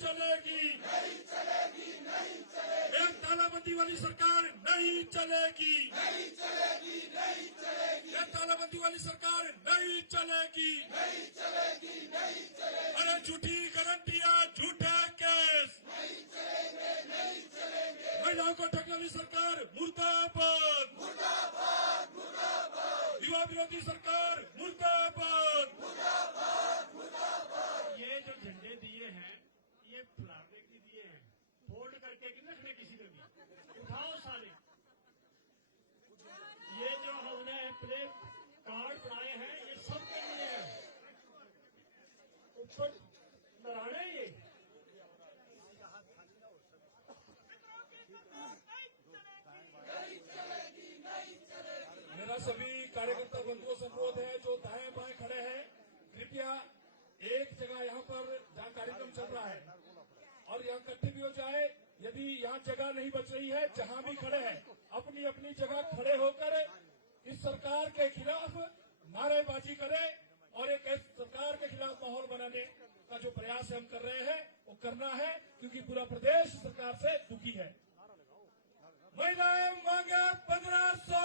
चलेगी, नहीं चलेगी, नहीं चलेगी। एक तालाबंदी वाली सरकार नहीं चलेगी, नहीं चलेगी, नहीं चलेगी। एक तालाबंदी वाली सरकार नहीं चलेगी, नहीं चलेगी, नहीं चलेगी। अरे झूठी गारंटियां, झूठे केस नहीं चलेंगे, नहीं चलेंगे। महिलाओं को ठगने वाली सरकार मुर्दाबाद, मुर्दाबाद, मुर्दाबाद। युवा विरोधी सरकार मुर्दाबाद, मुर्दाबाद, मुर्दाबाद। ये जो झंडे दिए हैं ये फुलाने के दिए हैं, फोल्ड करके कि रखने किसी ने भी उठाओ सारे। ये जो हमने प्ले कार्ड बनाए हैं ये सबके लिए है, ऊपर लड़ाने ये मेरा सभी कार्यकर्ता बंधुओं से अनुरोध है जो दाएं बाएं खड़े हैं, कृपया एक जगह यहाँ पर जहाँ कार्यक्रम चल रहा है और यहाँ इकट्ठे भी हो जाए। यदि यहाँ जगह नहीं बच रही है, जहाँ भी खड़े हैं अपनी अपनी जगह खड़े होकर इस सरकार के खिलाफ नारेबाजी करें और एक सरकार के खिलाफ माहौल बनाने का जो प्रयास हम कर रहे हैं वो करना है, क्योंकि पूरा प्रदेश सरकार से दुखी है। महिलाएं मांगे 1500,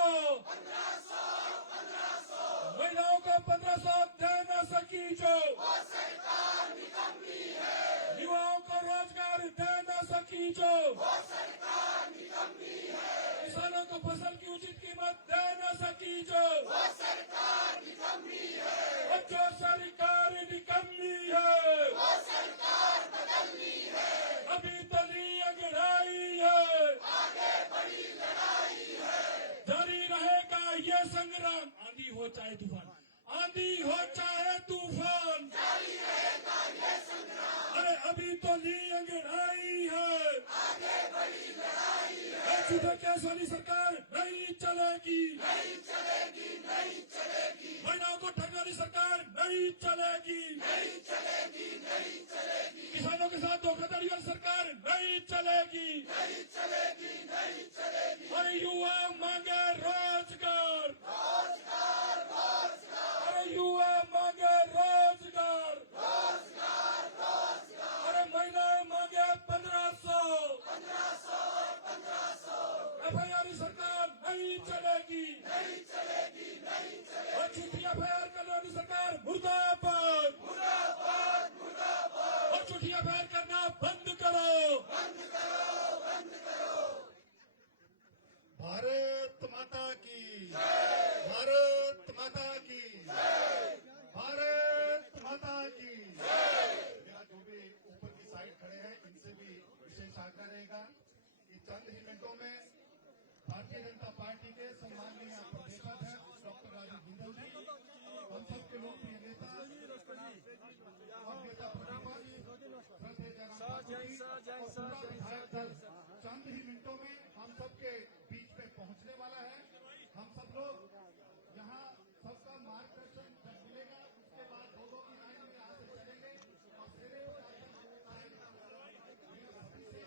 1500, 1500। महिलाओं को 1500 दे न सकी जो वो सरकार निकम्मी है। युवाओं को रोजगार दे न सकी जो वो सरकार निकम्मी है। किसानों को फसल की उचित कीमत दे न सकी जो वो सरकार निकम्मी है। और जो सरकार निकम्मी है वो सरकार बदलनी है। अभी तो ली अंगड़ाई है, आगे बड़ी लड़ाई है। जारी रहेगा ये संग्राम, आंधी हो चाहे तूफान, आंधी हो चाहे तूफान, जारी रहेगा ये संग्राम। अरे अभी तो ली अंगड़ाई है, आगे बड़ी लड़ाई है। झूठे केस वाली सरकार नहीं चलेगी, नहीं चलेगी, नहीं चलेगी। महिलाओं को ठगने वाली सरकार नहीं चलेगी, नहीं चलेगी, नहीं चलेगी। किसानों के साथ धोखाधड़ी वाली सरकार नहीं चलेगी, नहीं चलेगी, नहीं चलेगी। अरे युवा मांगे रोजगार, रोजगार, रोजगार। अरे युवा मांगे रोजगार, रोजगार, रोजगार। अरे महिलाएं मांगे 1500, 1500, 1500। एफआईआर सरकार नहीं चलेगी, नहीं चलेगी, नहीं चलेगी। और झूठी एफआईआर करने वाली सरकार मुर्दाबाद, मुर्दाबाद, मुर्दाबाद। और झूठी एफआईआर करना बंद करो, बंद करो, बंद करो। भारत माता की जय, भारत माता की जय, भारत माता की जय। मेरा जो भी ऊपर की साइड खड़े हैं इनसे भी विशेष आग्रह रहेगा कि चंद ही मिनटों में भारतीय जनता पार्टी के सम्माननीय प्रदेशाध्यक्ष डॉक्टर राजीव बिंदल जी, हम सबके लोकप्रिय नेता और नेता प्रतिपक्ष श्रद्धेय जयराम विधायक दल चंद ही मिनटों में हम सबके बीच में पहुंचने वाला है। हम सब लोग यहाँ सबका मार्गदर्शन जब मिलेगा उसके बाद दो की लाइन में यहाँ से चलेंगे और सेरे हमारी पार्टी के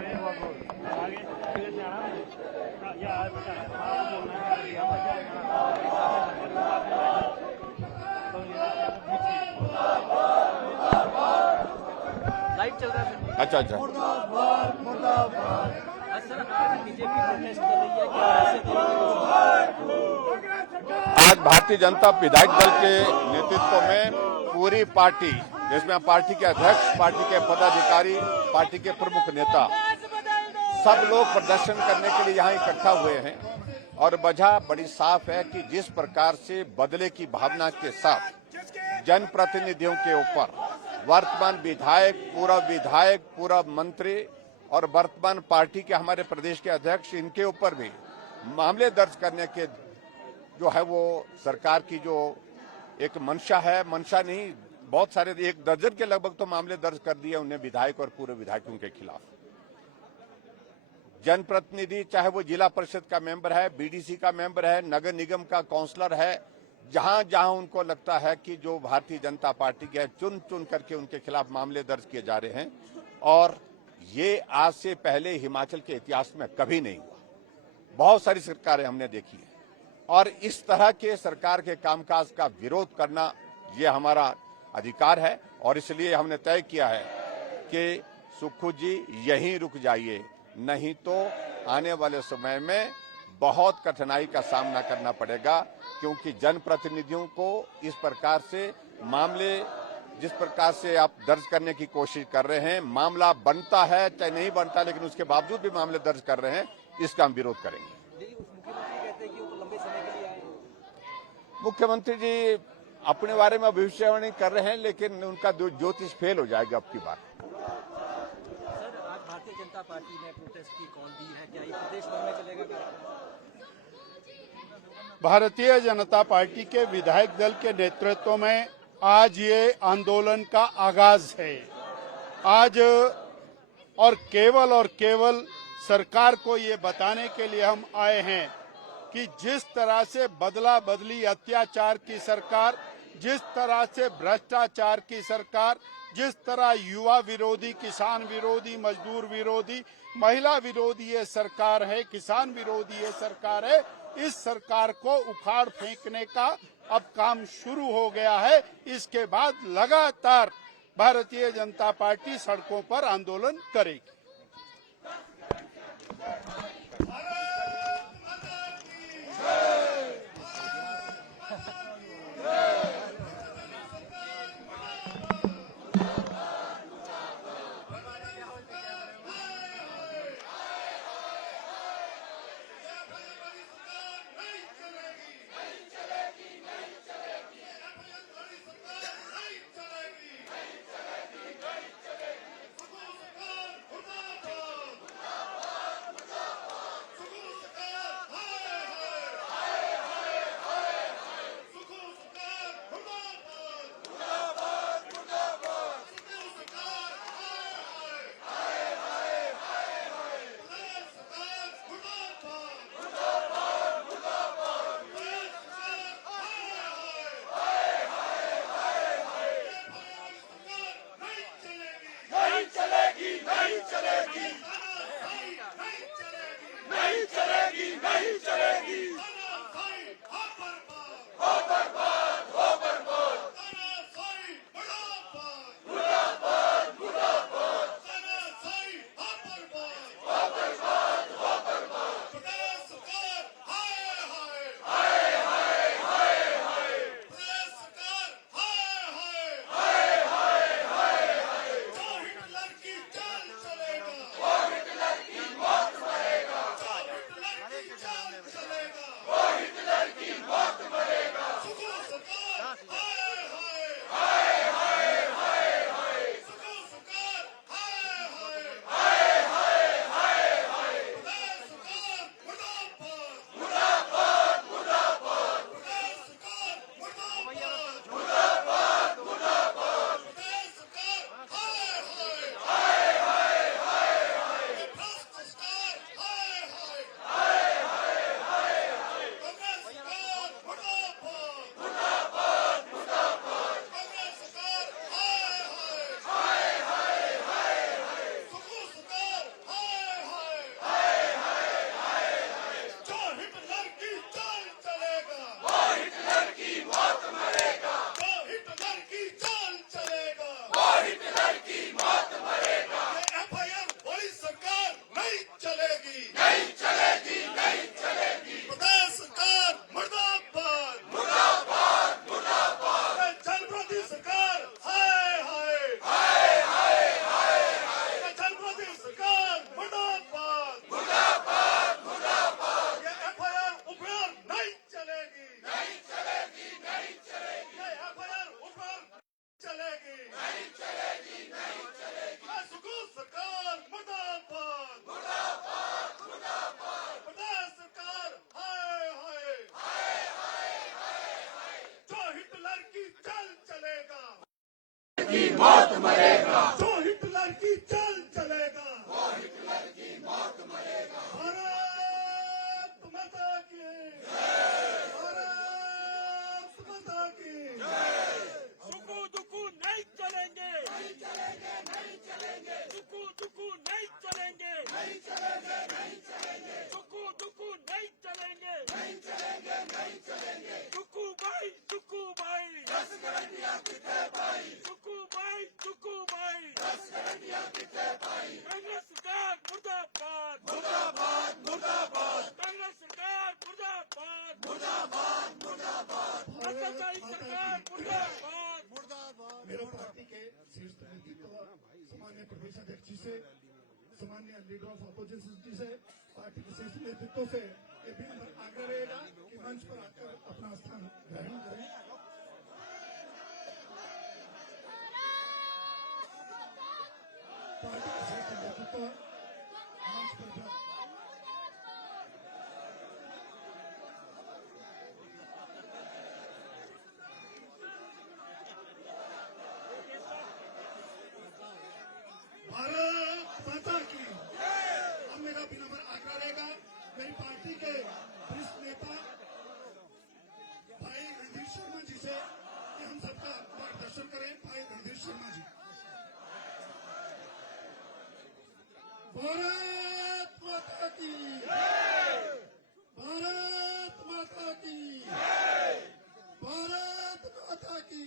रहे हैं वो आगे फिर से आना है या बेटा बोलना है कि हम लाइव चल रहा है। अच्छा अच्छा, सर बीजेपी प्रोटेस्ट कर रही है कि ऐसे आज भारतीय जनता विधायक दल के नेतृत्व में पूरी पार्टी, जिसमें पार्टी के अध्यक्ष, पार्टी के पदाधिकारी, पार्टी के प्रमुख नेता, सब लोग प्रदर्शन करने के लिए यहाँ इकट्ठा हुए हैं। और वजह बड़ी साफ है कि जिस प्रकार से बदले की भावना के साथ जनप्रतिनिधियों के ऊपर वर्तमान विधायक, पूर्व मंत्री और वर्तमान पार्टी के हमारे प्रदेश के अध्यक्ष, इनके ऊपर भी मामले दर्ज करने के जो है वो सरकार की जो एक मंशा है, मंशा नहीं, बहुत सारे 1 दर्जन के लगभग तो मामले दर्ज कर दिए उन्हें विधायक और पूर्व विधायकों के खिलाफ। जनप्रतिनिधि चाहे वो जिला परिषद का मेंबर है, बीडीसी का मेंबर है, नगर निगम का काउंसलर है, जहां जहां उनको लगता है कि जो भारतीय जनता पार्टी के चुन चुन करके उनके खिलाफ मामले दर्ज किए जा रहे हैं। और ये आज से पहले हिमाचल के इतिहास में कभी नहीं हुआ। बहुत सारी सरकारें हमने देखी है और इस तरह के सरकार के कामकाज का विरोध करना ये हमारा अधिकार है। और इसलिए हमने तय किया है कि सुक्खू जी यहीं रुक जाइए, नहीं तो आने वाले समय में बहुत कठिनाई का सामना करना पड़ेगा, क्योंकि जनप्रतिनिधियों को इस प्रकार से मामले जिस प्रकार से आप दर्ज करने की कोशिश कर रहे हैं, मामला बनता है चाहे नहीं बनता, लेकिन उसके बावजूद भी मामले दर्ज कर रहे हैं, इसका हम विरोध करेंगे। मुख्यमंत्री जी अपने बारे में भविष्यवाणी कर रहे हैं, लेकिन उनका ज्योतिष फेल हो जाएगा अब की बार। सर, आज भारतीय जनता पार्टी ने प्रोटेस्ट की कॉल दी है, क्या ये प्रदेश भर में चलेगा? भारतीय जनता पार्टी के विधायक दल के नेतृत्व में आज ये आंदोलन का आगाज है। आज और केवल सरकार को ये बताने के लिए हम आए हैं कि जिस तरह से बदला बदली अत्याचार की सरकार, जिस तरह से भ्रष्टाचार की सरकार, जिस तरह युवा विरोधी, किसान विरोधी, मजदूर विरोधी, महिला विरोधी ये सरकार है, किसान विरोधी ये सरकार है, इस सरकार को उखाड़ फेंकने का अब काम शुरू हो गया है। इसके बाद लगातार भारतीय जनता पार्टी सड़कों पर आंदोलन करेगी। मौत मरेगा, जो हिटलर की चाल चलेगा वो हिटलर की मौत मरेगा। भारत माता की भारत माता की सुकू दुकू नहीं चलेंगे, नहीं चलेंगे, नहीं चलेंगे। सुकू दुकू नहीं चलेंगे, नहीं चलेंगे, नहीं चलेंगे। सुकू दुकू नहीं चलेंगे, नहीं चलेंगे, नहीं चलेंगे। दुकू भाई, दुकू भाई, 10 गारंटियां कितने भाई? दुकू भाई, दुकू भाई, 10 गारंटियां कितने भाई? कांग्रेस सरकार मुर्दाबाद, मुर्दाबाद, मुर्दाबाद। कांग्रेस सरकार मुर्दाबाद, मुर्दाबाद, मुर्दाबाद। सत्ताधारी सरकार मुर्दाबाद, मुर्दाबाद। मेरा पार्टी के शीर्ष नेतृत्व सामान्य प्रदेश अध्यक्ष जी से, सामान्य लीडर ऑफ अपोजिशन जी से, पार्टी के शीर्ष नेतृत्व से ये भी हमारा आग्रह रहेगा कि मंच पर आकर अपना स्थान ग्रहण करें। पार्टी के शीर्ष नेतृत्व मंच पर भारत माता की। अब मेरा भी नंबर आग्रह रहेगा मेरी पार्टी के वरिष्ठ नेता भाई रणधीर शर्मा जी से कि हम सबका मार्गदर्शन करें। भाई रणधीर शर्मा जी। भारत माता की भारत माता की भारत माता की।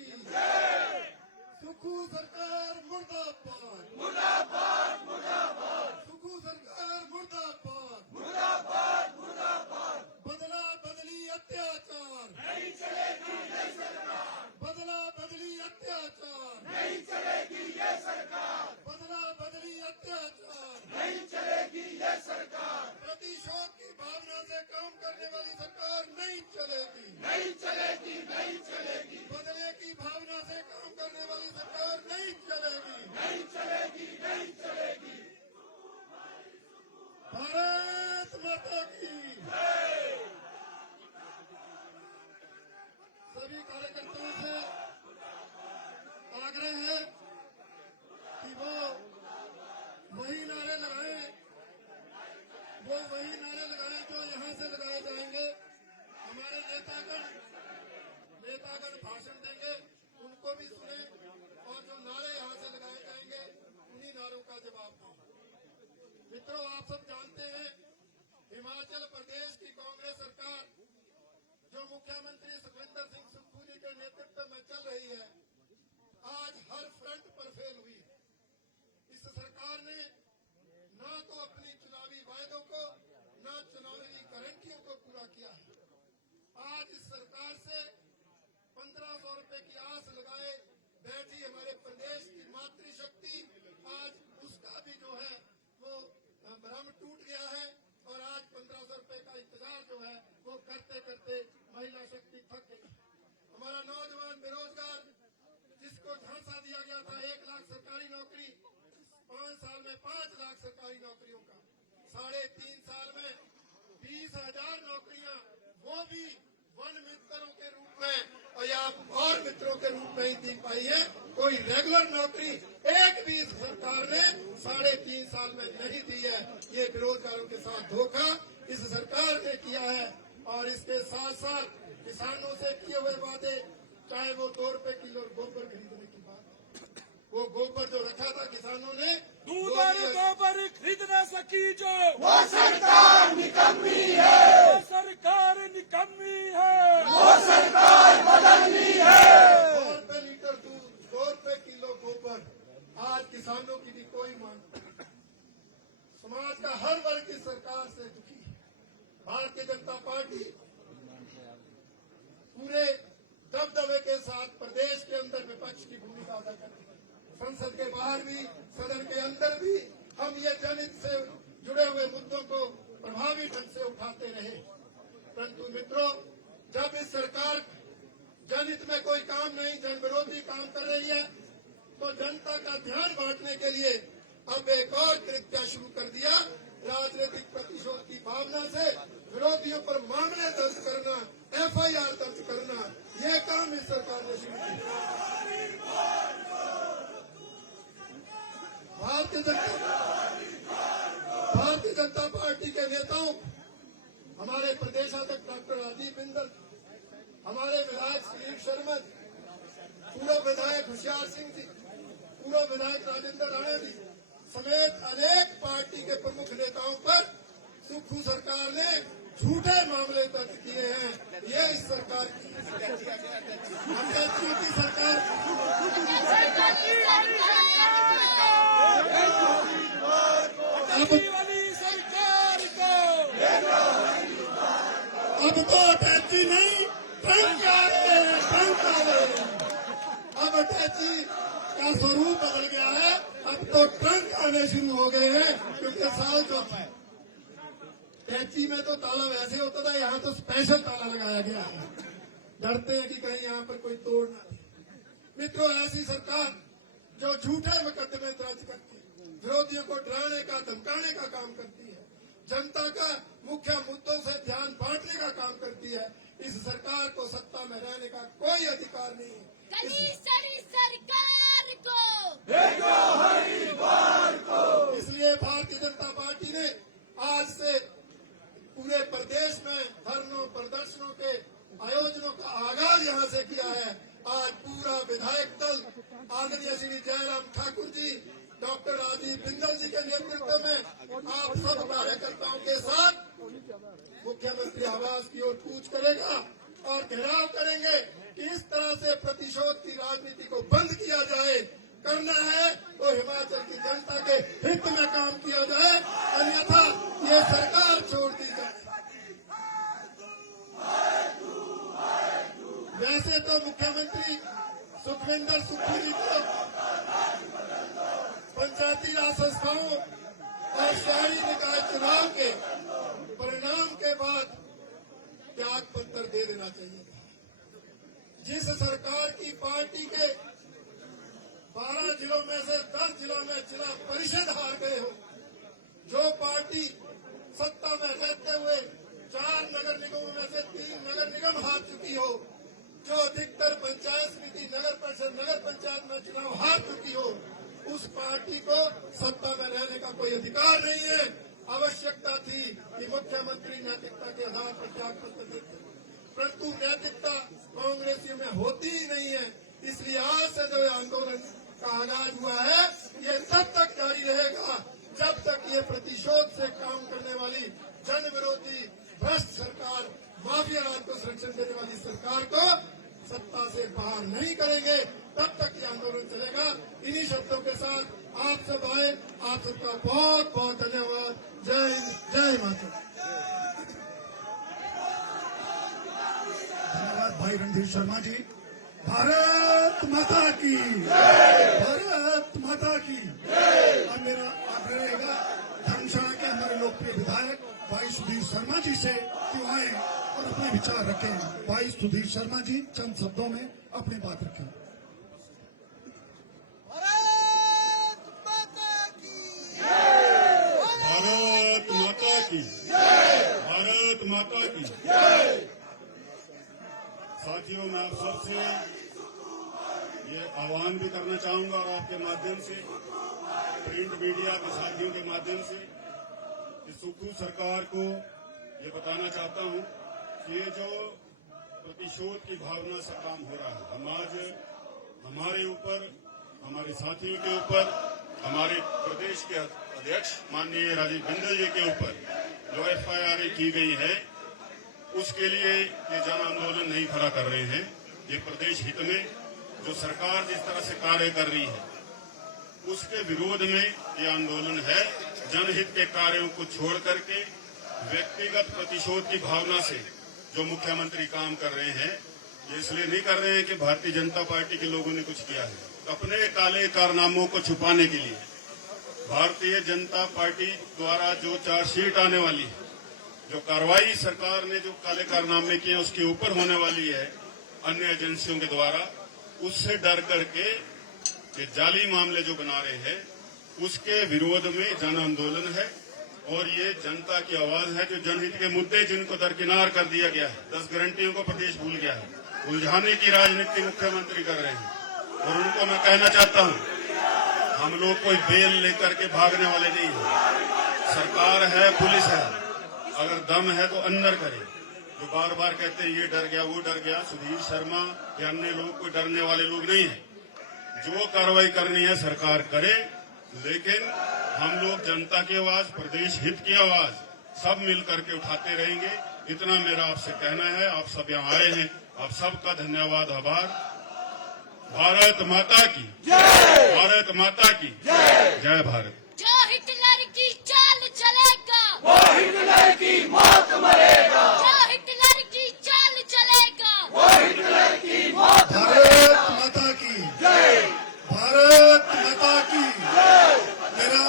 सुखू सरकार मुर्दाबाद, मुर्दाबाद, मुर्दाबाद। सुखू सरकार मुर्दाबाद, मुर्दाबाद, मुर्दाबाद। बदला बदली अत्याचार नहीं चलेगी ये सरकार, बदला बदली अत्याचार नहीं चलेगी ये सरकार, बदला बदली अत्याचार नहीं चलेगी ये सरकार। प्रतिशोध की भावना से काम करने वाली सरकार नहीं चलेगी, नहीं चलेगी, नहीं चलेगी। बदले की भावना से काम करने वाली सरकार नहीं चलेगी, नहीं चलेगी, नहीं चलेगी। भारत माता की। सभी कार्यकर्ताओं से आग्रह है कि वो वही नारे लगाएं, वो वही नारे लगाएं जो यहाँ से लगाए जाएंगे। हमारे नेतागण भाषण देंगे, उनको भी सुने और जो नारे यहाँ से लगाए जाएंगे उन्हीं नारों का जवाब दें। मित्रों, आप सब जानते हैं हिमाचल प्रदेश की कांग्रेस सरकार जो मुख्यमंत्री सुखविंदर सिंह सुक्खू जी के नेतृत्व में चल रही है, आज हर फ्रंट पर फेल हुई है। इस सरकार ने न तो अपनी चुनावी वायदों को न चुनावी गारंटियों को पूरा किया है। आज इस सरकार से 1500 रुपए की आस लगाए बैठी हमारे प्रदेश की मातृशक्ति, आज उसका भी जो है वो भ्रम टूट गया है और आज 1500 रुपए का इंतजार जो है वो करते करते महिला शक्ति थक गई। हमारा नौजवान बेरोजगार जिसको झांसा दिया गया था 1 लाख सरकारी नौकरी, 5 साल में 5 लाख सरकारी नौकरियों का, 3.5 साल में 20,000 नौकरियां, वो भी वन मित्रों के रूप में या और मित्रों के रूप में ही दी पाई है। कोई रेगुलर नौकरी एक भी सरकार ने 3.5 साल में नहीं दी है। ये बेरोजगारों के साथ धोखा इस सरकार ने किया है। और इसके साथ साथ किसानों से किए हुए वादे, चाहे वो 2 रुपए किलो गोबर खरीदने की बात, वो गोबर जो रखा था किसानों ने, दूध और गोबर खरीद न सकी जो वो सरकार निकम्मी है, वो सरकार निकम्मी है, वो सरकार बदलनी है। 2 रुपए लीटर दूध, 2 रुपए किलो गोबर, आज किसानों की भी कोई मांग नहीं। समाज का हर वर्ग इस सरकार से दुखी है। भारतीय जनता पार्टी पूरे दबदबे के साथ प्रदेश के अंदर विपक्ष की भूमिका अदा करती है। संसद के बाहर भी, सदन के अंदर भी हम ये जनहित से जुड़े हुए मुद्दों को प्रभावी ढंग से उठाते रहे। परंतु मित्रों, जब इस सरकार जनहित में कोई काम नहीं, जन विरोधी काम कर रही है, तो जनता का ध्यान बांटने के लिए अब एक और कृत्य शुरू कर दिया। राजनीतिक प्रतिशोध की भावना से विरोधियों पर मामले दर्ज करना, FIR दर्ज करना, ये काम इस सरकार ने शुरू किया। भारतीय जनता पार्टी के नेताओं, हमारे प्रदेशाध्यक्ष डॉक्टर राजीव बिंदल, हमारे विधायक सुनील शर्मा, पूर्व विधायक होशियार सिंह जी, पूर्व विधायक राजेंद्र राणा जी समेत अनेक पार्टी के प्रमुख नेताओं पर सुक्खू सरकार ने झूठे मामले दर्ज किए हैं। ये इस सरकार की सरकार अब तो अटैची नहीं, ट्रंक आ गए, ट्रंक आ गए। अब अटैची का स्वरूप बदल गया है, अब तो ट्रंक आने शुरू हो गए हैं, क्योंकि साल चौथा है। टैची में तो ताला वैसे होता था, यहाँ तो स्पेशल ताला लगाया गया है। डरते हैं कि कहीं यहाँ पर कोई तोड़ ना दे। मित्रों, ऐसी सरकार जो झूठे मुकदमे दर्ज करती है, विरोधियों को डराने का धमकाने का काम करती है, जनता का मुख्य मुद्दों से ध्यान बांटने का काम करती है, इस सरकार को सत्ता में रहने का कोई अधिकार नहीं है। सरकार को देखो हरिद्वार को। इसलिए भारतीय जनता पार्टी ने आज से पूरे प्रदेश में धरनों प्रदर्शनों के आयोजनों का आगाज यहां से किया है। आज पूरा विधायक दल आदरणीय श्री जयराम ठाकुर जी, डॉक्टर राजीव बिंदल जी के नेतृत्व में आप सब कार्यकर्ताओं के साथ मुख्यमंत्री आवास की ओर कूच करेगा और घेराव करेंगे कि इस तरह से प्रतिशोध की राजनीति को बंद किया जाए। करना है तो हिमाचल की जनता के हित में काम किया जाए, अन्यथा ये सरकार छोड़ दी जाए। वैसे तो मुख्यमंत्री सुखविंदर सुक्खू जी को पंचायती राज संस्थाओं और शहरी निकाय चुनाव के परिणाम के बाद त्याग पत्र दे देना चाहिए था। जिस सरकार की पार्टी के 12 जिलों में से 10 जिलों में जिला परिषद हार गए हो, जो पार्टी सत्ता में रहते हुए 4 नगर निगमों में से 3 नगर निगम हार चुकी हो, जो अधिकतर पंचायत समिति नगर परिषद नगर पंचायत में चुनाव हार चुकी हो, उस पार्टी को सत्ता में रहने का कोई अधिकार नहीं है। आवश्यकता थी कि मुख्यमंत्री नैतिकता के आधार पर त्याग पत्र देते, परंतु नैतिकता कांग्रेसियों में होती ही नहीं है। इसलिए आज से जो आंदोलन का आगाज हुआ है, ये तब तक जारी रहेगा जब तक ये प्रतिशोध से काम करने वाली जन विरोधी भ्रष्ट सरकार, माफिया राज को संरक्षण देने वाली सरकार को सत्ता से बाहर नहीं करेंगे, तब तक ये आंदोलन चलेगा। इन्हीं शब्दों के साथ आप सब आए, आप सबका बहुत बहुत धन्यवाद। जय हिंद, जय माता। धन्यवाद भाई रणधीर शर्मा जी। भारत माता की, भारत माता की। अब मेरा आग्रह रहेगा धर्मशाला के हमारे लोकप्रिय विधायक भाई सुधीर शर्मा जी से कि आए और अपने विचार रखें। भाई सुधीर शर्मा जी चंद शब्दों में अपनी बात रखें। भारत माता की, भारत माता की, भारत माता की। साथियों, मैं आप सबसे ये आह्वान भी करना चाहूंगा और आपके माध्यम से, प्रिंट मीडिया के साथियों के माध्यम से, कि सुक्खू सरकार को ये बताना चाहता हूं कि ये जो प्रतिशोध की भावना से काम हो रहा है, हम आज हमारे ऊपर, हमारे साथियों के ऊपर, हमारे प्रदेश के अध्यक्ष माननीय राजीव बिंदल जी के ऊपर जो FIR की गई है, उसके लिए ये जन आंदोलन नहीं खड़ा कर रहे हैं। ये प्रदेश हित में जो सरकार जिस तरह से कार्य कर रही है, उसके विरोध में ये आंदोलन है। जनहित के कार्यों को छोड़ करके व्यक्तिगत प्रतिशोध की भावना से जो मुख्यमंत्री काम कर रहे हैं, ये इसलिए नहीं कर रहे हैं कि भारतीय जनता पार्टी के लोगों ने कुछ किया है। अपने काले कारनामों को छुपाने के लिए भारतीय जनता पार्टी द्वारा जो चार्जशीट आने वाली है, जो कार्रवाई सरकार ने जो काले कारनामे किए उसके ऊपर होने वाली है अन्य एजेंसियों के द्वारा, उससे डर करके ये जाली मामले जो बना रहे हैं, उसके विरोध में जन आंदोलन है। और ये जनता की आवाज है, जो जनहित के मुद्दे जिनको दरकिनार कर दिया गया है, 10 गारंटियों को प्रदेश भूल गया है, उलझाने की राजनीति मुख्यमंत्री कर रहे हैं। और उनको मैं कहना चाहता हूं, हम लोग कोई बेल लेकर के भागने वाले नहीं है। सरकार है, पुलिस है, अगर दम है तो अंदर करे। जो बार बार कहते हैं ये डर गया वो डर गया, सुधीर शर्मा या अन्य लोग कोई डरने वाले लोग नहीं है। जो कार्रवाई करनी है सरकार करे, लेकिन हम लोग जनता की आवाज, प्रदेश हित की आवाज सब मिल करके उठाते रहेंगे। इतना मेरा आपसे कहना है। आप सब यहाँ आए हैं, आप सबका धन्यवाद, आभार। भारत माता की जय, भारत माता की जय, जय भारत। जो हिटलर की चाल चलेगा वो हिटलर की मौत मरेगा। जो हिटलर की चाल चलेगा वो हिटलर की मौत भारत माता की जय, भारत माता की जय। मेरा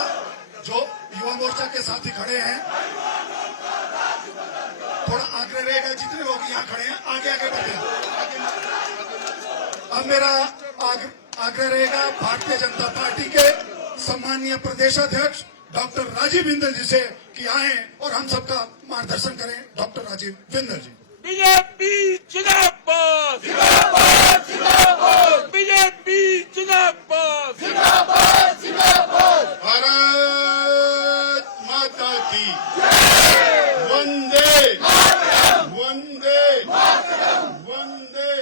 जो युवा मोर्चा के साथी खड़े हैं, थोड़ा आग्रह रहेगा, जितने लोग यहाँ खड़े हैं आगे आगे बढ़े। अब मेरा आग्रह रहेगा भारतीय जनता पार्टी के सम्मानीय प्रदेश अध्यक्ष डॉक्टर राजीव बिंदल जी से कि आए और हम सबका मार्गदर्शन करें। डॉक्टर राजीव बिंदल जी। बीजेपी जिंदाबाद, जिंदाबाद, जिंदाबाद। बीजेपी जिंदाबाद, जिंदाबाद, जिंदाबाद। भारत माता की वंदे वंदे वंदे।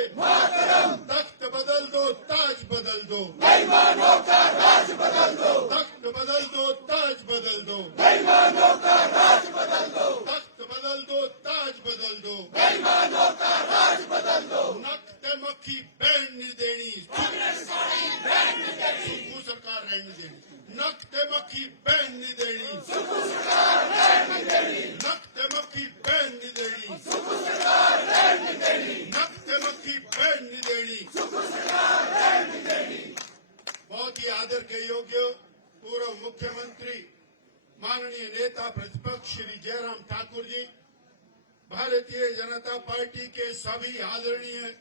तख्त बदल दो, ताज बदल दो, बेईमानों का राज बदल दो, तख्त बदल दो, ताज बदल दो, बेईमानों का राज बदल दो, तख्त बदल दो, ताज बदल दो, बेईमानों का राज बदल दो। नख्त मक्खी बैन नहीं देनी, सुखू सरकार रहने देनी। नख्त मक्खी बैन नहीं देनी, नख्त मक्खी बैन नहीं देनी, नख्त मक्खी बैन नहीं देनी। बहुत ही आदर के योग्य पूर्व मुख्यमंत्री माननीय नेता प्रतिपक्ष श्री जयराम ठाकुर जी, भारतीय जनता पार्टी के सभी आदरणीय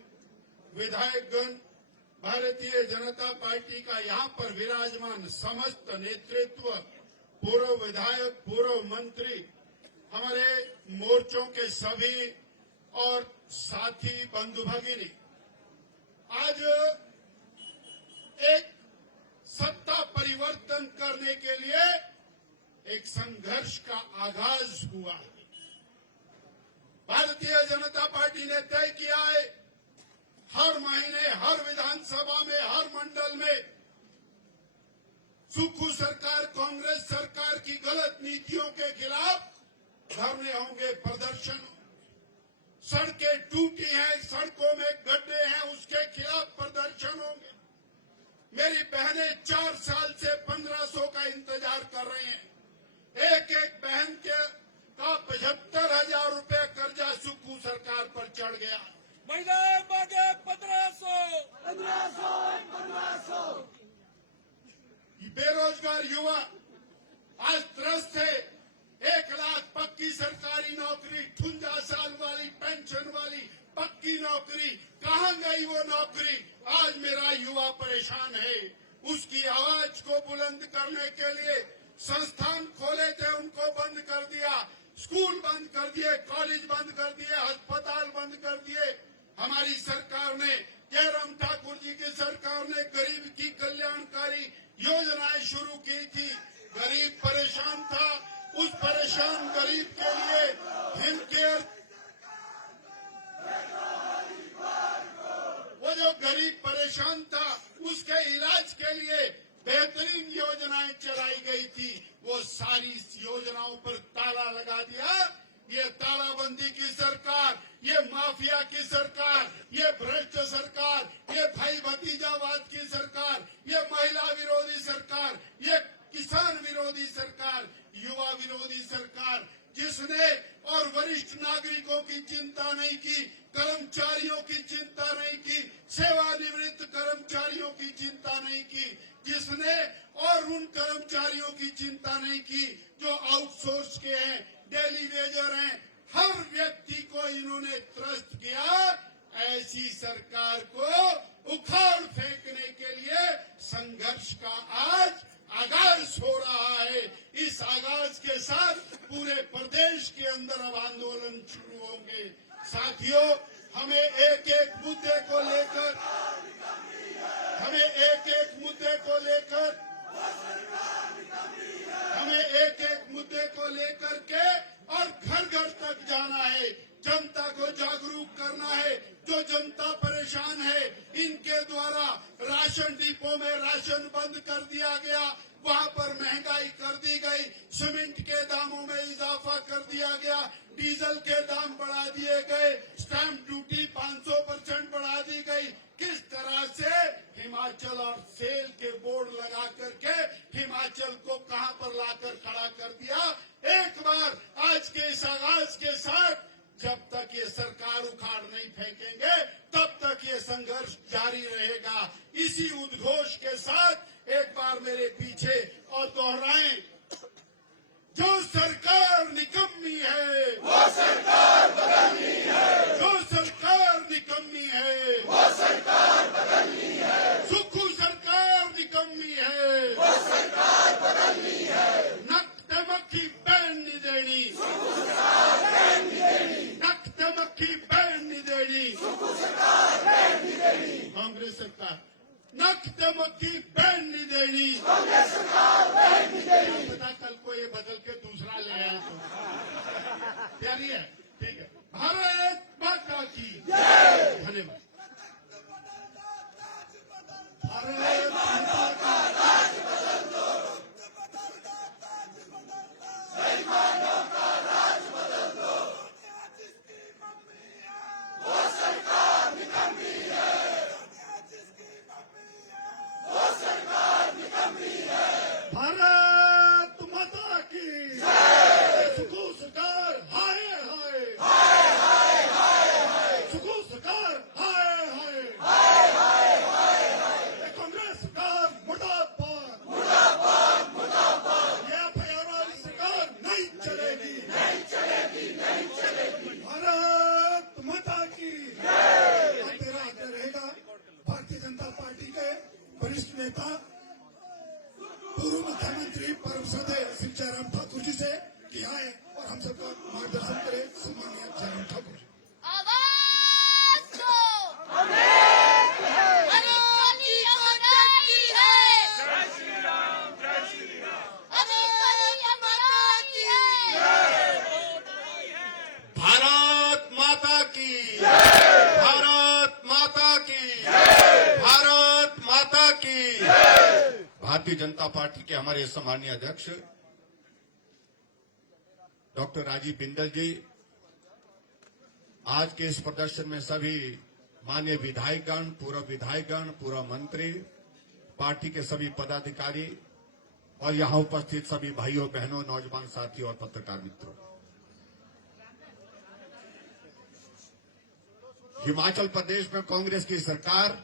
विधायकगण, भारतीय जनता पार्टी का यहाँ पर विराजमान समस्त नेतृत्व, पूर्व विधायक, पूर्व मंत्री, हमारे मोर्चों के सभी और साथी बंधु भगिनी, आज एक सत्ता परिवर्तन करने के लिए एक संघर्ष का आगाज हुआ है। भारतीय जनता पार्टी ने तय किया है हर महीने, हर विधानसभा में, हर मंडल में सुखू सरकार, कांग्रेस सरकार की गलत नीतियों के खिलाफ धरने होंगे, प्रदर्शन। सड़कें टूटी हैं, सड़कों में गड्ढे हैं, उसके खिलाफ प्रदर्शन होंगे। मेरी बहनें 4 साल से 1500 का इंतजार कर रही हैं। एक एक बहन का 75,000 रुपए कर्जा सुखू सरकार पर चढ़ गया। महिलाएं मांगे 1500, 1500। बेरोजगार युवा आज त्रस्त है। 1 लाख पक्की सरकारी नौकरी, 58 साल वाली पेंशन वाली पक्की नौकरी, कहाँ गई वो नौकरी? आज मेरा युवा परेशान है। उसकी आवाज को बुलंद करने के लिए संस्थान खोले थे, उनको बंद कर दिया, स्कूल बंद कर दिए, कॉलेज बंद कर दिए, अस्पताल बंद कर दिए। हमारी सरकार ने, जयराम ठाकुर जी की सरकार ने गरीब की कल्याणकारी योजनाएं शुरू की थी। गरीब परेशान था, उस परेशान गरीब के लिए हिमकेयर, वो जो गरीब परेशान था उसके इलाज के लिए बेहतरीन योजनाएं चलाई गई थी। वो सारी योजनाओं पर ताला लगा दिया। ये तालाबंदी की सरकार, ये माफिया की सरकार, ये भ्रष्ट सरकार, ये भाई भतीजावाद की सरकार, ये महिला विरोधी सरकार, ये किसान विरोधी सरकार, युवा विरोधी सरकार, जिसने और वरिष्ठ नागरिकों की चिंता नहीं की, कर्मचारियों की चिंता नहीं की, सेवानिवृत्त कर्मचारियों की चिंता नहीं की, जिसने और उन कर्मचारियों की चिंता नहीं की जो आउटसोर्स के हैं, डेली वेजर हैं। हर व्यक्ति को इन्होंने त्रस्त किया। ऐसी सरकार को उखाड़ फेंकने के लिए संघर्ष का आज आगाज हो रहा है। इस आगाज के साथ पूरे प्रदेश के अंदर अब आंदोलन शुरू होंगे। साथियों, हमें एक एक मुद्दे को लेकर राशन डिपो में राशन बंद कर दिया गया, वहां पर महंगाई कर दी गई, सीमेंट के दामों में इजाफा कर दिया गया, डीजल के दाम बढ़ा दिए गए, स्टैंप ड्यूटी 500% बढ़ा दी गई। किस तरह से हिमाचल और सेल के बोर्ड लगा करके हिमाचल को कहां पर लाकर खड़ा कर दिया। एक बार आज के इस आगाज के साथ जब तक ये सरकार उखाड़ नहीं फेंकेंगे तब तक ये संघर्ष जारी रहेगा। इसी उद्घोष के साथ एक बार मेरे पीछे और दोहराएं, जो सरकार निकम्मी है वो सरकार बदलनी है, जो सरकार निकम्मी है वो सरकार बदलनी है, सुखू सरकार निकम्मी है वो सरकार बदलनी है, नक तमक्की बैन नहीं देनी, सुखू सरकार बैन नहीं देनी, नक तमक्की बैन नहीं देनी, सुखू सरकार बैन नहीं देनी, कांग्रेस सरकार नक तमक्की बैन नहीं देनी, कांग्रेस सरकार बैन नहीं देनी। पता कल को ये बदल के दूसरा ले आए तो तैयारी है, ठीक है। भारत माता की जय। धन्यवाद। भारत माता का राज बदल दो, बेईमानों का राज बदल दो, वो सरकार निकम्मी है, वो सरकार निकम्मी है। भारत माता की जय। सुखू सरकार हाय हाय हाय हाय हाय हाय, सुखू सरकार हाय हाय हाय हाय हाय हाय, कांग्रेस सरकार मुर्दाबाद मुर्दाबाद मुर्दाबाद, ये एफआईआर वाली सरकार नहीं चलेगी नहीं चलेगी नहीं चलेगी। भारत माता की जय। तेरा आग्रह रहेगा भारतीय जनता पार्टी के वरिष्ठ नेता पूर्व मुख्यमंत्री परम श्रद्धेय श्री जयराम ठाकुर जी से कि आए और हम सबका मार्गदर्शन करें। सम्माननीय जयराम ठाकुर। आवाज दो, हमें कली अमराई है, जय श्री राम जय श्री राम, हमें कली अमराई है। भारत माता की जय। भारत माता की जय। भारत माता की जय। भारतीय जनता पार्टी के हमारे सम्मानीय अध्यक्ष डॉक्टर राजीव बिंदल जी, आज के इस प्रदर्शन में सभी माननीय विधायकगण, पूर्व विधायकगण, पूर्व मंत्री, पार्टी के सभी पदाधिकारी और यहां उपस्थित सभी भाइयों बहनों, नौजवान साथियों और पत्रकार मित्रों, हिमाचल प्रदेश में कांग्रेस की सरकार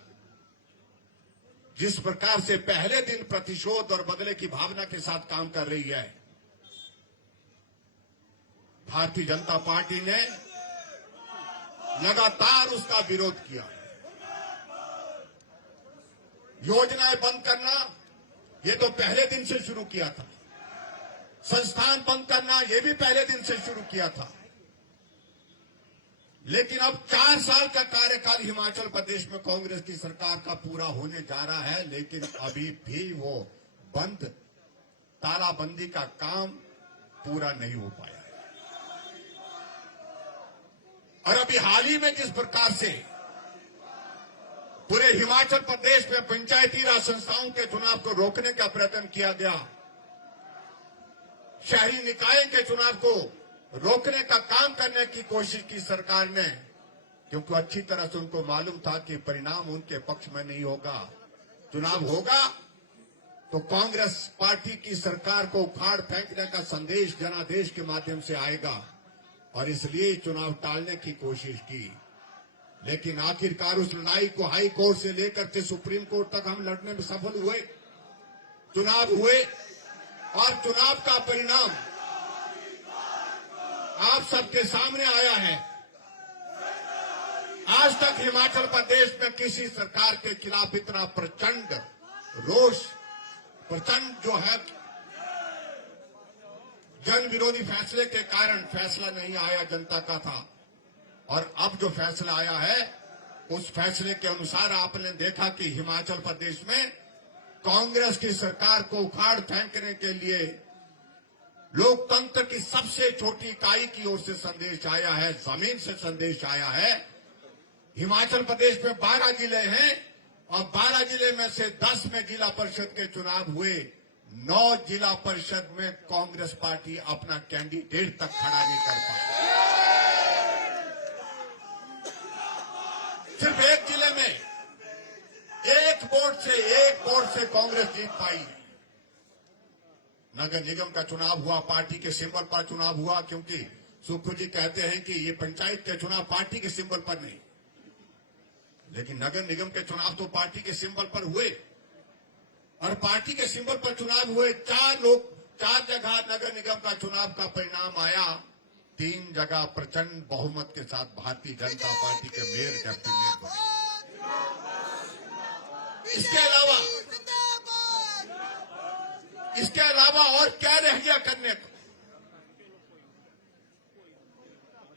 जिस प्रकार से पहले दिन प्रतिशोध और बदले की भावना के साथ काम कर रही है, भारतीय जनता पार्टी ने लगातार उसका विरोध किया। योजनाएं बंद करना ये तो पहले दिन से शुरू किया था, संस्थान बंद करना ये भी पहले दिन से शुरू किया था, लेकिन अब 4 साल का कार्यकाल हिमाचल प्रदेश में कांग्रेस की सरकार का पूरा होने जा रहा है, लेकिन अभी भी वो बंद तालाबंदी का काम पूरा नहीं हो पाया है। और अभी हाल ही में जिस प्रकार से पूरे हिमाचल प्रदेश में पंचायती राज संस्थाओं के चुनाव को रोकने का प्रयत्न किया गया, शहरी निकाय के चुनाव को रोकने का काम करने की कोशिश की सरकार ने, क्योंकि अच्छी तरह से उनको मालूम था कि परिणाम उनके पक्ष में नहीं होगा। चुनाव होगा तो कांग्रेस पार्टी की सरकार को उखाड़ फेंकने का संदेश जनादेश के माध्यम से आएगा, और इसलिए चुनाव टालने की कोशिश की। लेकिन आखिरकार उस लड़ाई को हाई कोर्ट से लेकर के सुप्रीम कोर्ट तक हम लड़ने में सफल हुए, चुनाव हुए, और चुनाव का परिणाम आप सबके सामने आया है। आज तक हिमाचल प्रदेश में किसी सरकार के खिलाफ इतना प्रचंड रोष, प्रचंड जो है जन विरोधी फैसले के कारण फैसला नहीं आया, जनता का था। और अब जो फैसला आया है उस फैसले के अनुसार आपने देखा कि हिमाचल प्रदेश में कांग्रेस की सरकार को उखाड़ फेंकने के लिए लोकतंत्र की सबसे छोटी इकाई की ओर से संदेश आया है, जमीन से संदेश आया है। हिमाचल प्रदेश में 12 जिले हैं और 12 जिले में से 10 में जिला परिषद के चुनाव हुए, 9 जिला परिषद में कांग्रेस पार्टी अपना कैंडिडेट तक खड़ा नहीं कर पाई। सिर्फ एक जिले में एक वोट से कांग्रेस जीत पाई। नगर निगम का चुनाव हुआ, पार्टी के सिंबल पर चुनाव हुआ, क्योंकि सुखू जी कहते हैं कि ये पंचायत के चुनाव पार्टी के सिंबल पर नहीं, लेकिन नगर निगम के चुनाव तो पार्टी के सिंबल पर हुए। और पार्टी के सिंबल पर चुनाव हुए, 4 जगह नगर निगम का चुनाव का परिणाम आया, 3 जगह प्रचंड बहुमत के साथ भारतीय जनता पार्टी के मेयर डिप्टी मेयर बने। इसके अलावा और क्या रह गया करने को?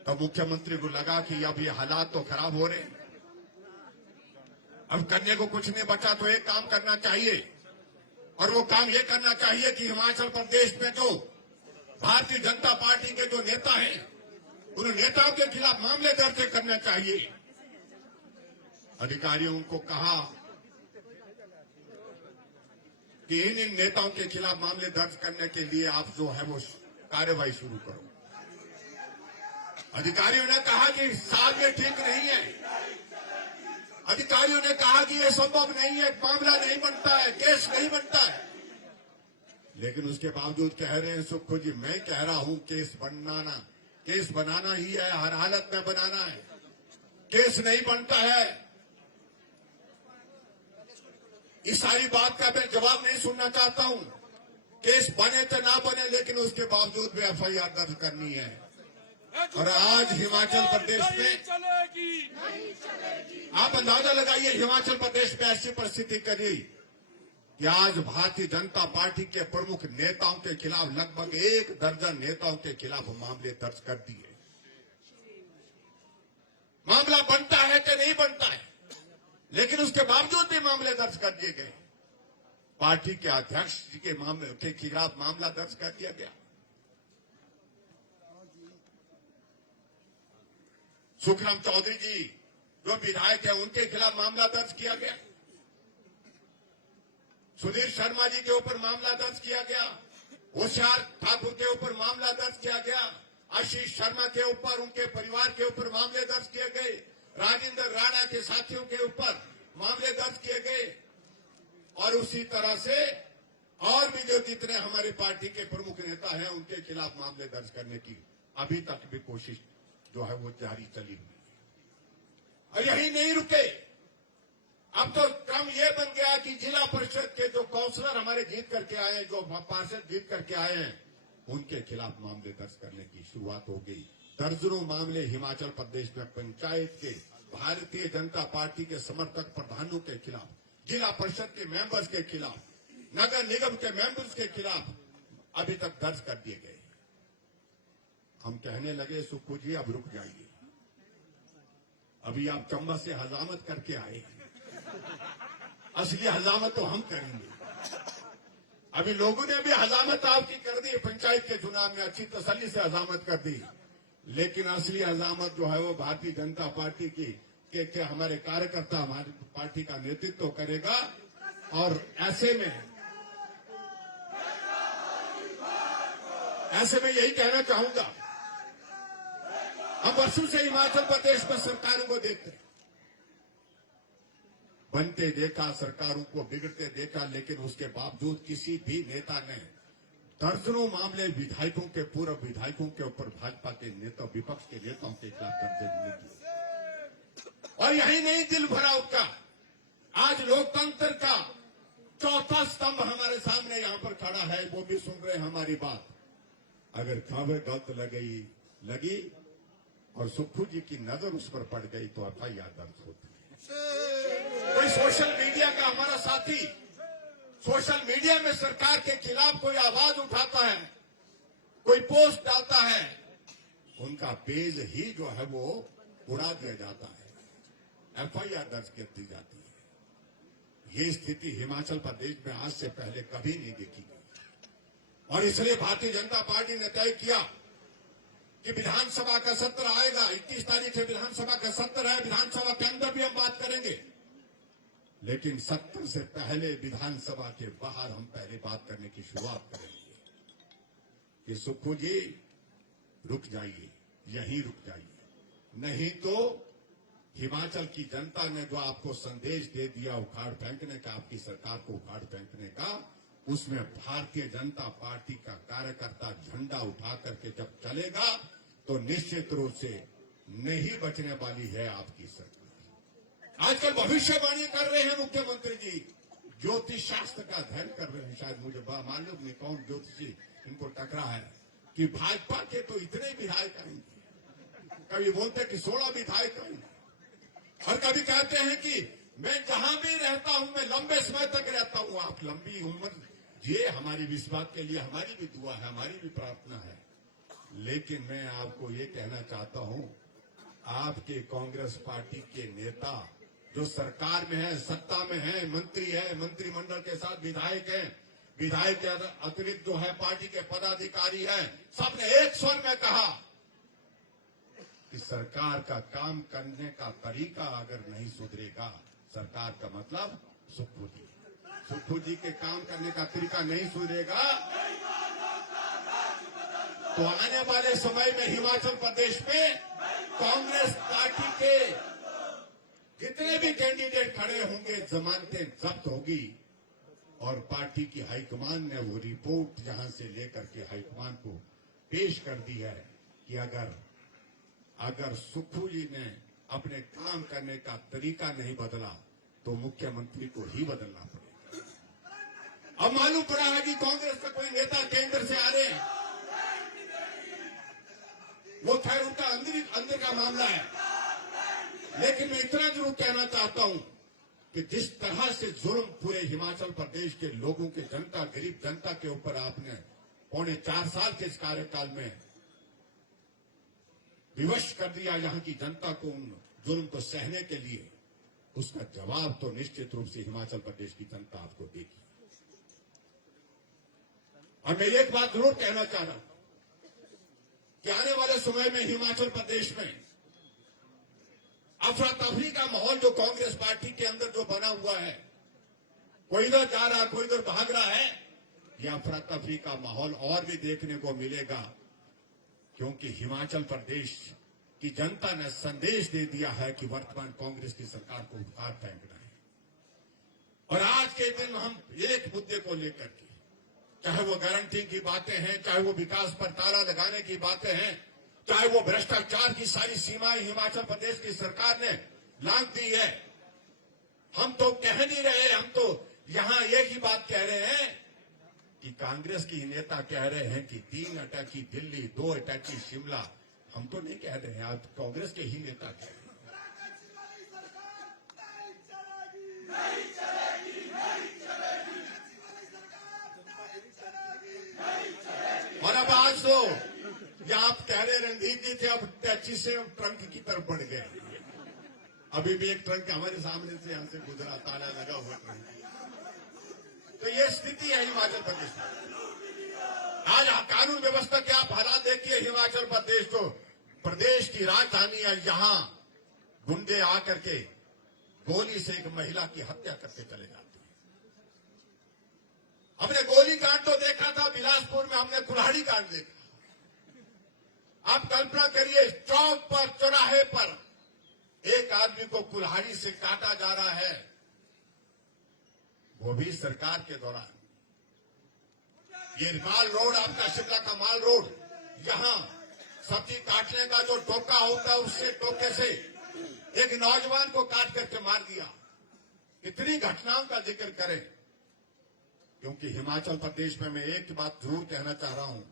तो मुख्यमंत्री को लगा कि अब ये हालात तो खराब हो रहे, अब करने को कुछ नहीं बचा, तो एक काम करना चाहिए। और वो काम ये करना चाहिए कि हिमाचल प्रदेश में जो भारतीय जनता पार्टी के जो नेता हैं, उन नेताओं के खिलाफ मामले दर्ज करना चाहिए। अधिकारियों को कहा कि इन नेताओं के खिलाफ मामले दर्ज करने के लिए आप जो है वो कार्रवाई शुरू करो। अधिकारियों ने कहा कि साल में ठीक नहीं है, अधिकारियों ने कहा कि यह संभव नहीं है, मामला नहीं बनता है, केस नहीं बनता है। लेकिन उसके बावजूद कह रहे हैं सुखू जी, मैं कह रहा हूं केस बनाना ही है, हर हालत में बनाना है। केस नहीं बनता है, इस सारी बात का मैं जवाब नहीं सुनना चाहता हूं। केस बने तो ना बने, लेकिन उसके बावजूद भी FIR दर्ज करनी है। और आज हिमाचल प्रदेश में आप अंदाजा लगाइए, हिमाचल प्रदेश में ऐसी परिस्थिति करी कि आज भारतीय जनता पार्टी के प्रमुख नेताओं के खिलाफ लगभग 1 दर्जन नेताओं के खिलाफ मामले दर्ज कर दिए। मामला बनता है कि नहीं बनता है, लेकिन उसके बावजूद भी मामले दर्ज कर दिए गए। पार्टी के अध्यक्ष जी के मामले के खिलाफ मामला दर्ज कर दिया गया। सुखराम चौधरी जी जो विधायक है, उनके खिलाफ मामला दर्ज किया गया। सुधीर शर्मा जी के ऊपर मामला दर्ज किया गया। होशियार ठाकुर के ऊपर मामला दर्ज किया गया। आशीष शर्मा के ऊपर, उनके परिवार के ऊपर मामले दर्ज किए गए। राजेंद्र राणा के साथियों के ऊपर मामले दर्ज किए गए। और उसी तरह से और भी जो जितने हमारी पार्टी के प्रमुख नेता हैं, उनके खिलाफ मामले दर्ज करने की अभी तक भी कोशिश जो है वो जारी चली हुई है। और यही नहीं रुके, अब तो क्रम ये बन गया कि जिला परिषद के जो काउंसलर हमारे जीत करके आए हैं, जो पार्षद जीत करके आए हैं, उनके खिलाफ मामले दर्ज करने की शुरुआत हो गई। दर्जनों मामले हिमाचल प्रदेश में पंचायत के भारतीय जनता पार्टी के समर्थक प्रधानों के खिलाफ, जिला परिषद के मेंबर्स के खिलाफ, नगर निगम के मेंबर्स के खिलाफ अभी तक दर्ज कर दिए गए। हम कहने लगे सुखू जी अब रुक जाइए, अभी आप चम्मच से हजामत करके आए हैं, असली हजामत तो हम करेंगे। अभी लोगों ने भी हजामत आपकी कर दी, पंचायत के चुनाव में अच्छी तसल्ली से हजामत कर दी, लेकिन असली हजामत जो है वो भारतीय जनता पार्टी की के हमारे कार्यकर्ता, हमारी पार्टी का नेतृत्व करेगा। और ऐसे में यही कहना चाहूंगा, हम वर्षों से हिमाचल प्रदेश में सरकारों को देखते, बनते देखा, सरकारों को बिगड़ते देखा, लेकिन उसके बावजूद किसी भी नेता ने दर्जनों मामले विधायकों के, पूर्व विधायकों के ऊपर भाजपा के नेता, विपक्ष के नेताओं के खिलाफ दर्ज नहीं किए। और यही नहीं दिल भरा उनका, आज लोकतंत्र का चौथा स्तंभ हमारे सामने यहां पर खड़ा है, वो भी सुन रहे हैं हमारी बात। अगर खबर गलत लगी और सुखू जी की नजर उस पर पड़ गई तो FIR दर्ज होती है। कोई सोशल मीडिया का हमारा साथी सोशल मीडिया में सरकार के खिलाफ कोई आवाज उठाता है, कोई पोस्ट डालता है, उनका पेज ही जो है वो उड़ा दिया जाता है, FIR दर्ज कर दी जाती है। ये स्थिति हिमाचल प्रदेश में आज से पहले कभी नहीं देखी गई। और इसलिए भारतीय जनता पार्टी ने तय किया कि विधानसभा का सत्र आएगा, 21 तारीख से विधानसभा का सत्र है, विधानसभा के अंदर भी हम बात करेंगे। लेकिन 70 से पहले विधानसभा के बाहर हम पहले बात करने की शुरुआत करेंगे कि सुक्खू जी रुक जाइए, यहीं रुक जाइए, नहीं तो हिमाचल की जनता ने जो आपको संदेश दे दिया उखाड़ फेंकने का, आपकी सरकार को उखाड़ फेंकने का, उसमें भारतीय जनता पार्टी का कार्यकर्ता झंडा उठा करके जब चलेगा तो निश्चित रूप से नहीं बचने वाली है आपकी सरकार। आजकल भविष्यवाणी कर रहे हैं मुख्यमंत्री जी, ज्योतिष शास्त्र का अध्ययन कर रहे हैं, शायद मुझे मालूम नहीं कौन ज्योतिषी इनको टकरा है कि भाजपा के तो इतने विधायक आएंगे, कभी बोलते कि 16 विधायक आएंगे, और कभी कहते हैं कि मैं जहां भी रहता हूं मैं लंबे समय तक रहता हूं। आप लंबी उम्र ये हमारी विश्वास के लिए हमारी भी दुआ है, हमारी भी प्रार्थना है, लेकिन मैं आपको ये कहना चाहता हूं, आपके कांग्रेस पार्टी के नेता जो सरकार में है, सत्ता में है, मंत्री है, मंत्रिमंडल के साथ विधायक है, विधायक के अतिरिक्त जो है पार्टी के पदाधिकारी है, सबने एक स्वर में कहा कि सरकार का काम करने का तरीका अगर नहीं सुधरेगा, सरकार का मतलब सुक्खू जी के काम करने का तरीका नहीं सुधरेगा, तो आने वाले समय में हिमाचल प्रदेश में कांग्रेस पार्टी के जितने भी कैंडिडेट खड़े होंगे जमानतें जब्त होगी। और पार्टी की हाईकमान ने वो रिपोर्ट जहां से लेकर के हाईकमान को पेश कर दी है कि अगर सुक्खू जी ने अपने काम करने का तरीका नहीं बदला तो मुख्यमंत्री को ही बदलना पड़ेगा। अब मालूम पड़ा है कि कांग्रेस का कोई नेता केंद्र से आ रहे हैं, वो खैर उनका अंदर का मामला है, लेकिन मैं इतना जरूर कहना चाहता हूं कि जिस तरह से जुल्म पूरे हिमाचल प्रदेश के लोगों के जनता, गरीब जनता के ऊपर आपने 4.25 साल के इस कार्यकाल में विवश कर दिया यहाँ की जनता को, उन जुल्म को सहने के लिए, उसका जवाब तो निश्चित रूप से हिमाचल प्रदेश की जनता आपको देगी। और मैं एक बात जरूर कहना चाह रहा हूं कि आने वाले समय में हिमाचल प्रदेश में अफरा तफरी का माहौल जो कांग्रेस पार्टी के अंदर जो बना हुआ है, कोई इधर जा रहा है, कोई इधर भाग रहा है, यह अफरा तफरी का माहौल और भी देखने को मिलेगा, क्योंकि हिमाचल प्रदेश की जनता ने संदेश दे दिया है कि वर्तमान कांग्रेस की सरकार को उखाड़ फेंकना है। और आज के दिन हम एक मुद्दे को लेकर के, चाहे वो गारंटी की बातें हैं, चाहे वो विकास पर ताला लगाने की बातें हैं, चाहे वो भ्रष्टाचार की सारी सीमाएं हिमाचल प्रदेश की सरकार ने लांघ दी है, हम तो कह नहीं रहे, हम तो यहां एक ही बात कह रहे हैं कि कांग्रेस की नेता कह रहे हैं कि 3 अटैची दिल्ली, 2 अटैची शिमला, हम तो नहीं कह रहे हैं, आप कांग्रेस के ही नेता कह रहे हैं। और अब आज तो या आप कह रहे रणदीप जी थे, अब टैक्सी से ट्रंक की तरफ बढ़ गए। अभी भी एक ट्रंक हमारे सामने से यहां से गुजरा, ताला लगा हुआ ट्रंक। तो ये स्थिति है हिमाचल प्रदेश में। आज कानून व्यवस्था के आप हालात देखिए हिमाचल प्रदेश को, प्रदेश की राजधानी है, यहां गुंडे आकर के गोली से एक महिला की हत्या करके चले जाते हैं। हमने गोली कांड तो देखा था बिलासपुर में, हमने कुल्हाड़ी कांड देखा। आप कल्पना करिए, चौक पर, चौराहे पर एक आदमी को कुल्हाड़ी से काटा जा रहा है, वो भी सरकार के दौरान। ये माल रोड, आपका शिमला का माल रोड, यहां सब्जी काटने का जो टोका होता है, उससे टोके से एक नौजवान को काट करके मार दिया। इतनी घटनाओं का जिक्र करें, क्योंकि हिमाचल प्रदेश में मैं एक बात जरूर कहना चाह रहा हूं,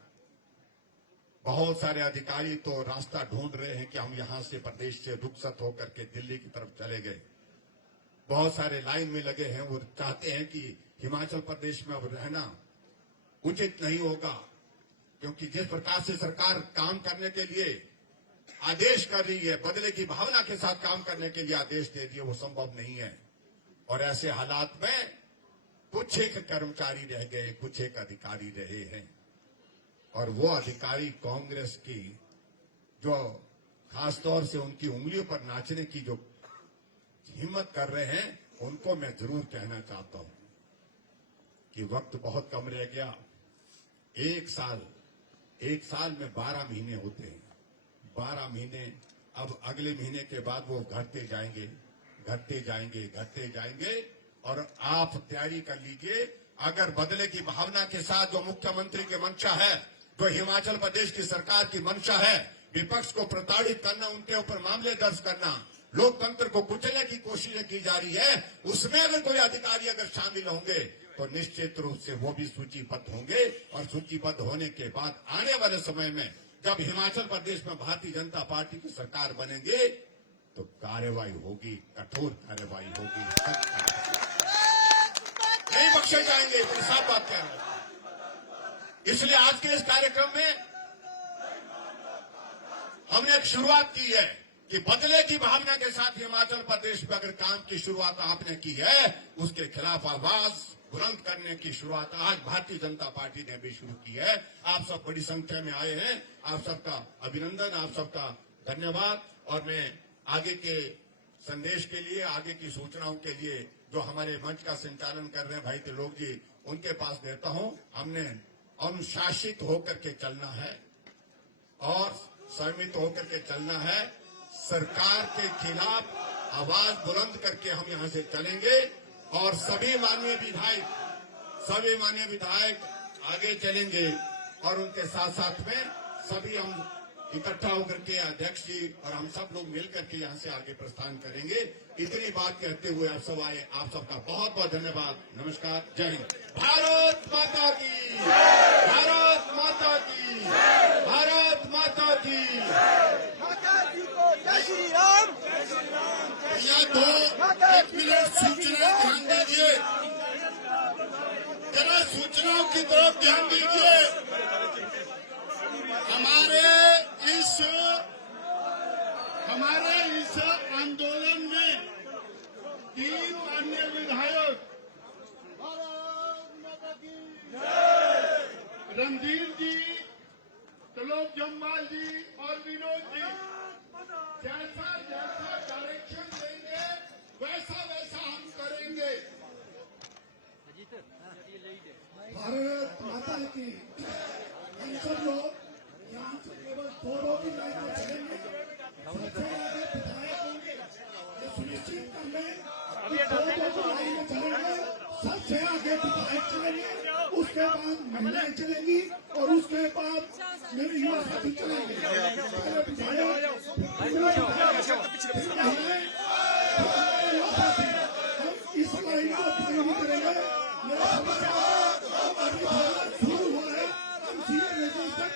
बहुत सारे अधिकारी तो रास्ता ढूंढ रहे हैं कि हम यहां से प्रदेश से रुखसत होकर के दिल्ली की तरफ चले गए। बहुत सारे लाइन में लगे हैं, वो चाहते हैं कि हिमाचल प्रदेश में अब रहना उचित नहीं होगा, क्योंकि जिस प्रकार से सरकार काम करने के लिए आदेश कर रही है, बदले की भावना के साथ काम करने के लिए आदेश दे दिए, वो संभव नहीं है। और ऐसे हालात में कुछ एक कर्मचारी रह गए, कुछ एक अधिकारी रहे हैं, और वो अधिकारी कांग्रेस की जो खासतौर से उनकी उंगलियों पर नाचने की जो हिम्मत कर रहे हैं, उनको मैं जरूर कहना चाहता हूं कि वक्त बहुत कम रह गया। एक साल में 12 महीने होते हैं। 12 महीने, अब अगले महीने के बाद वो घटते जाएंगे और आप तैयारी कर लीजिए। अगर बदले की भावना के साथ जो मुख्यमंत्री की मंशा है, जो हिमाचल प्रदेश की सरकार की मंशा है, विपक्ष को प्रताड़ित करना, उनके ऊपर मामले दर्ज करना, लोकतंत्र को कुचलने की कोशिश की जा रही है, उसमें अगर कोई अधिकारी अगर शामिल होंगे तो निश्चित रूप से वो भी सूचीबद्ध होंगे। और सूचीबद्ध होने के बाद आने वाले समय में जब हिमाचल प्रदेश में भारतीय जनता पार्टी की सरकार बनेंगे तो कार्रवाई होगी, कठोर कार्रवाई होगी, नहीं बख्शे जाएंगे। तो साफ बात कह रहा हूं। इसलिए आज के इस कार्यक्रम में हमने एक शुरुआत की है कि बदले की भावना के साथ हिमाचल प्रदेश में अगर काम की शुरुआत आपने की है, उसके खिलाफ आवाज बुलंद करने की शुरुआत आज भारतीय जनता पार्टी ने भी शुरू की है। आप सब बड़ी संख्या में आए हैं, आप सबका अभिनंदन, आप सबका धन्यवाद। और मैं आगे के संदेश के लिए, आगे की सूचनाओं के लिए जो हमारे मंच का संचालन कर रहे हैं भाई त्रिलोक जी, उनके पास देता हूं। हमने अनुशासित होकर के चलना है और संयमित होकर के चलना है। सरकार के खिलाफ आवाज बुलंद करके हम यहां से चलेंगे और सभी माननीय विधायक आगे चलेंगे और उनके साथ साथ में सभी हम इकट्ठा होकर के अध्यक्ष जी और हम सब लोग मिलकर के यहाँ से आगे प्रस्थान करेंगे। इतनी बात कहते हुए आप सब आए, आप सबका बहुत बहुत धन्यवाद। नमस्कार, जय हिंद। भारत माता की, भारत माता की, भारत माता की। माता जी को जय श्री राम। भैया दो एक मिनट सूचना ध्यान दीजिए, जरा सूचनाओं की तरफ ध्यान दीजिए। हमारे इस आंदोलन में 3 अन्य विधायक रणधीर जी, त्रिलोक जम्वाल जी और विनोद जी जैसा डायरेक्शन देंगे वैसा हम करेंगे। भारत माता की। हम सब लोग यहाँ से केवल 2 की लाइन में चलेंगे, सबसे आगे विधायक होंगे। ये सुनिश्चित कर लें कि 2 की लाइन में चलेंगे, सबसे आगे विधायक चलेंगे, उसके बाद महिलाएं चलेंगी और उसके बाद मेरे युवा साथी चलेंगे। पहले विधायक, इस लाइन को पूरी करेंगे। मेरा शुरू हुआ है, हम सीए लेवल तक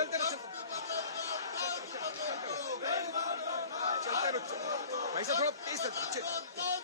चलते रहो चलते रहो भाई साहब थोड़ा तेज